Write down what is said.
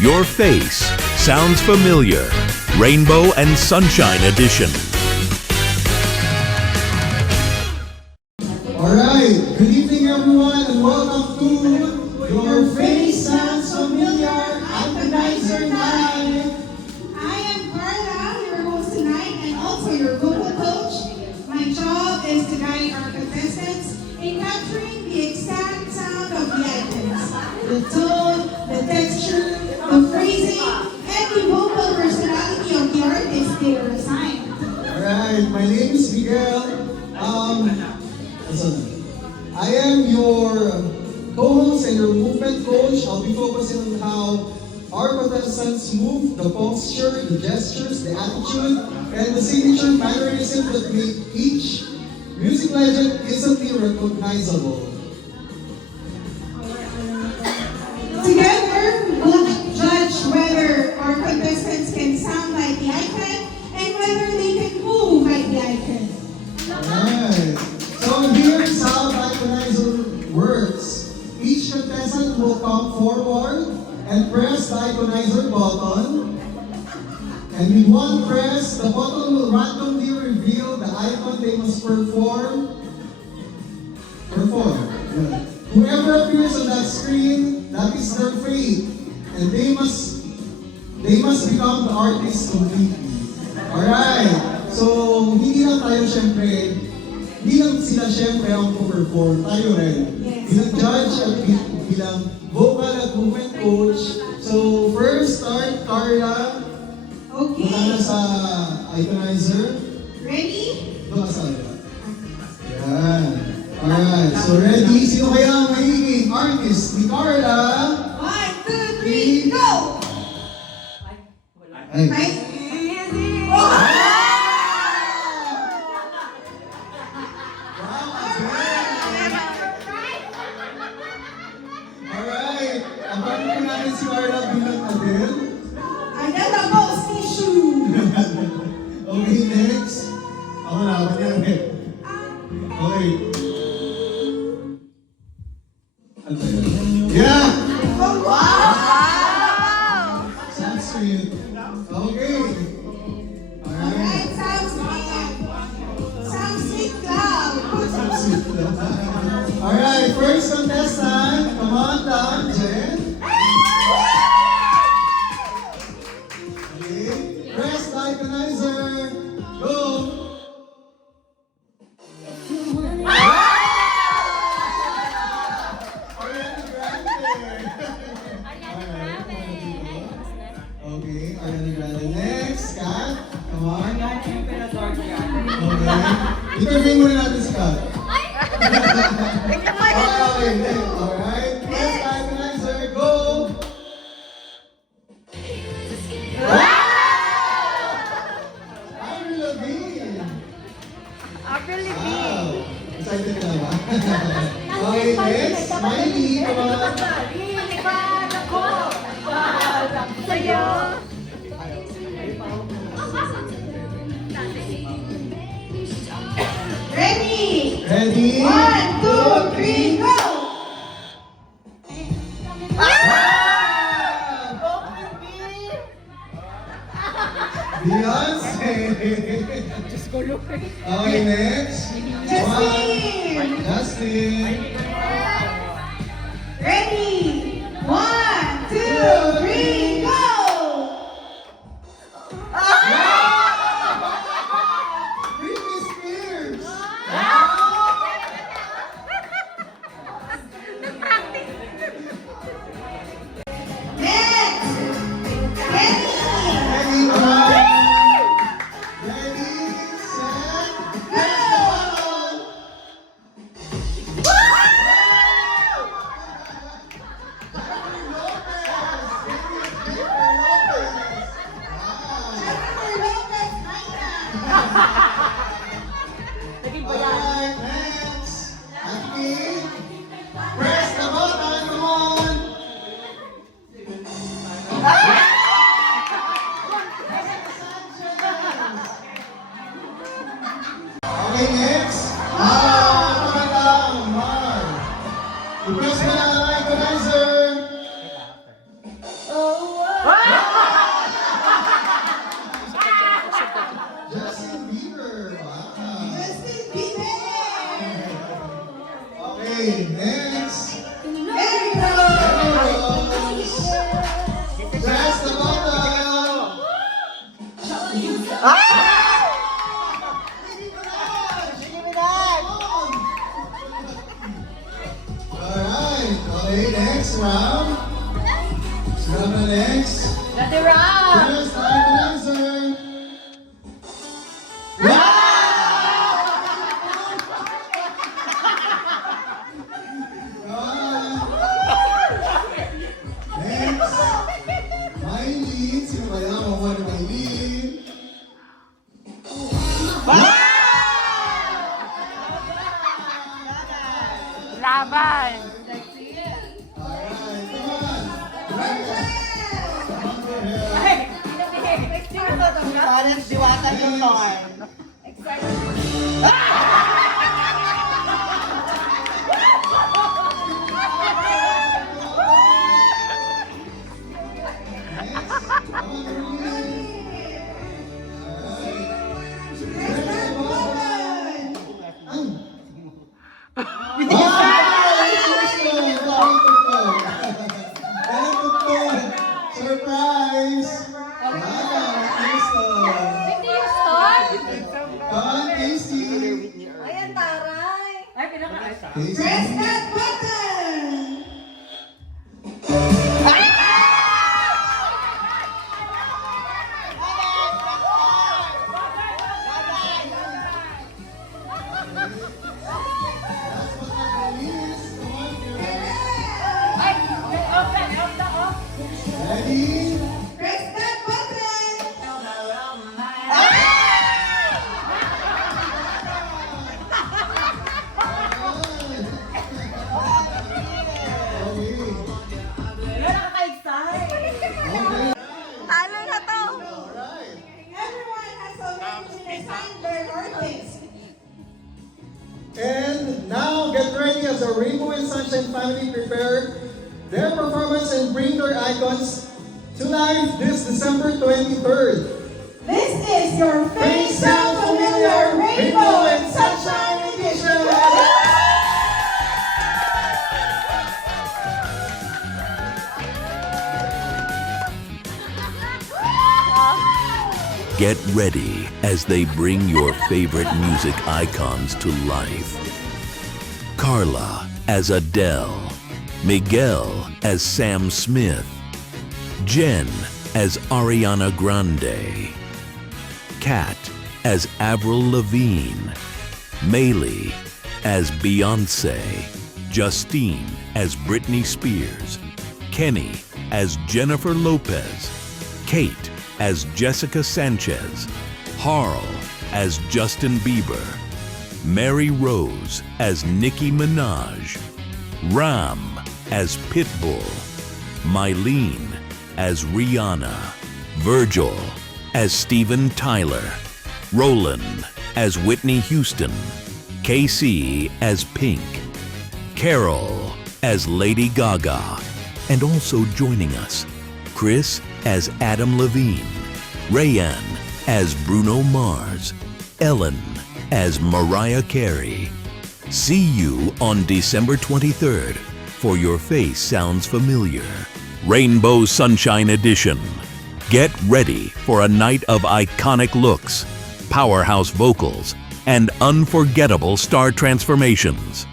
Your face sounds familiar. Rainbow and Sunshine Edition. Alright, good evening everyone and welcome to Your Face Sounds Familiar Iconizer Night. I am Carla, your host tonight, and also your vocal coach. My job is to guide our contestants in capturing the exact sound of the icons, the tone, the texture, the phrasing, and the vocal personality of the artist they were assigned. Alright, my name is Miguel. I am your co-host and your movement coach. I'll be focusing on how our contestants move, the posture, the gestures, the attitude, and the signature mannerism that make each music legend instantly recognizable. Together, we'll judge whether our contestants can sound like the icon and whether they can move like the icon. Alright, so here's how the iconizer works. Each contestant will come forward and press the iconizer button. And with one press, the button will randomly reveal the icon they must perform. Yeah. Whoever appears on that screen, that is their fate. And they must become the artist completely. Alright, so hindi lang tayo syempre, hindi lang sila syempre ang perform, tayo rin. Yes. Bilang judge at bilang vocal at movement coach. So first start, Carla. Okay. Mula na sa iconizer. Ready? Doon ka sa yan. Alright, so ready? Sino kaya ang magiging artist ni Carla? 1, 2, 3, go! Ay. Ay! Alright, abangan po natin si Carla bilang Adele. Ayan na po, tissue! Okay, next. Ako na, ako na. Okay. Ano ba yun? Yeah! Oh, wow! Sounds sweet. Okay. Alright. Alright, sounds sweet. Sounds sweet cloud. Sounds sweet. Alright, first contestant. Come on down, Jen. Okay. Press the iconizer. Go. Okay, Ariana Grande. Next, Kat. Come on. Okay. Interview muna natin si Kat. Okay, next. Alright. Press the iconizer. Go. Avril Lavigne. Wow. Excited ka ba? Okay, next. Miley. Come on. Ready? Ready? 1, 2, 3, go! Beyonce. Okay, next. Justin! Justin. Ready? 1, 2, 3, go! Britney Spears. Next! Ready? Ready, come on. Ready, set, Go! go! Alright, okay, next round. Sino na next? Natira! First answer. Next, Mylene. Sino kaya makuha ni Mylene? Laban! Alright, come on. Parang diwatan yung torn. Surprise! Wow, Crystal! Hindi yung store? Come on, Casey! Ayan, taray! Ay, pinaka-asa. Casey! Press that button! Ay, open, open, open. Ready? Press that button! Yun, nakaka-excite. Talo na to. Everyone has already been assigned their artist. And now get ready as the Rainbow and Sunshine family prepare their performance and bring their icons to life this December 23rd. This is your face sound familiar Rainbow and Sunshine Edition! Get ready as they bring your favorite music icons to life. Carla as Adele, Miguel as Sam Smith, Jen as Ariana Grande, Kat as Avril Lavigne, Maylee as Beyonce, Justine as Britney Spears, Kenny as Jennifer Lopez, Kate as Jessica Sanchez, Harl as Justin Bieber, Mary Rose as Nicki Minaj, Ram as Pitbull, Mylene as Rihanna, Virgil as Steven Tyler, Roland as Whitney Houston, KC as Pink, Carol as Lady Gaga, and also joining us, Chris as Adam Levine, Rayan as Bruno Mars, Ellen as Mariah Carey. See you on December 23rd for Your Face Sounds Familiar, Rainbow Sunshine Edition. Get ready for a night of iconic looks, powerhouse vocals, and unforgettable star transformations.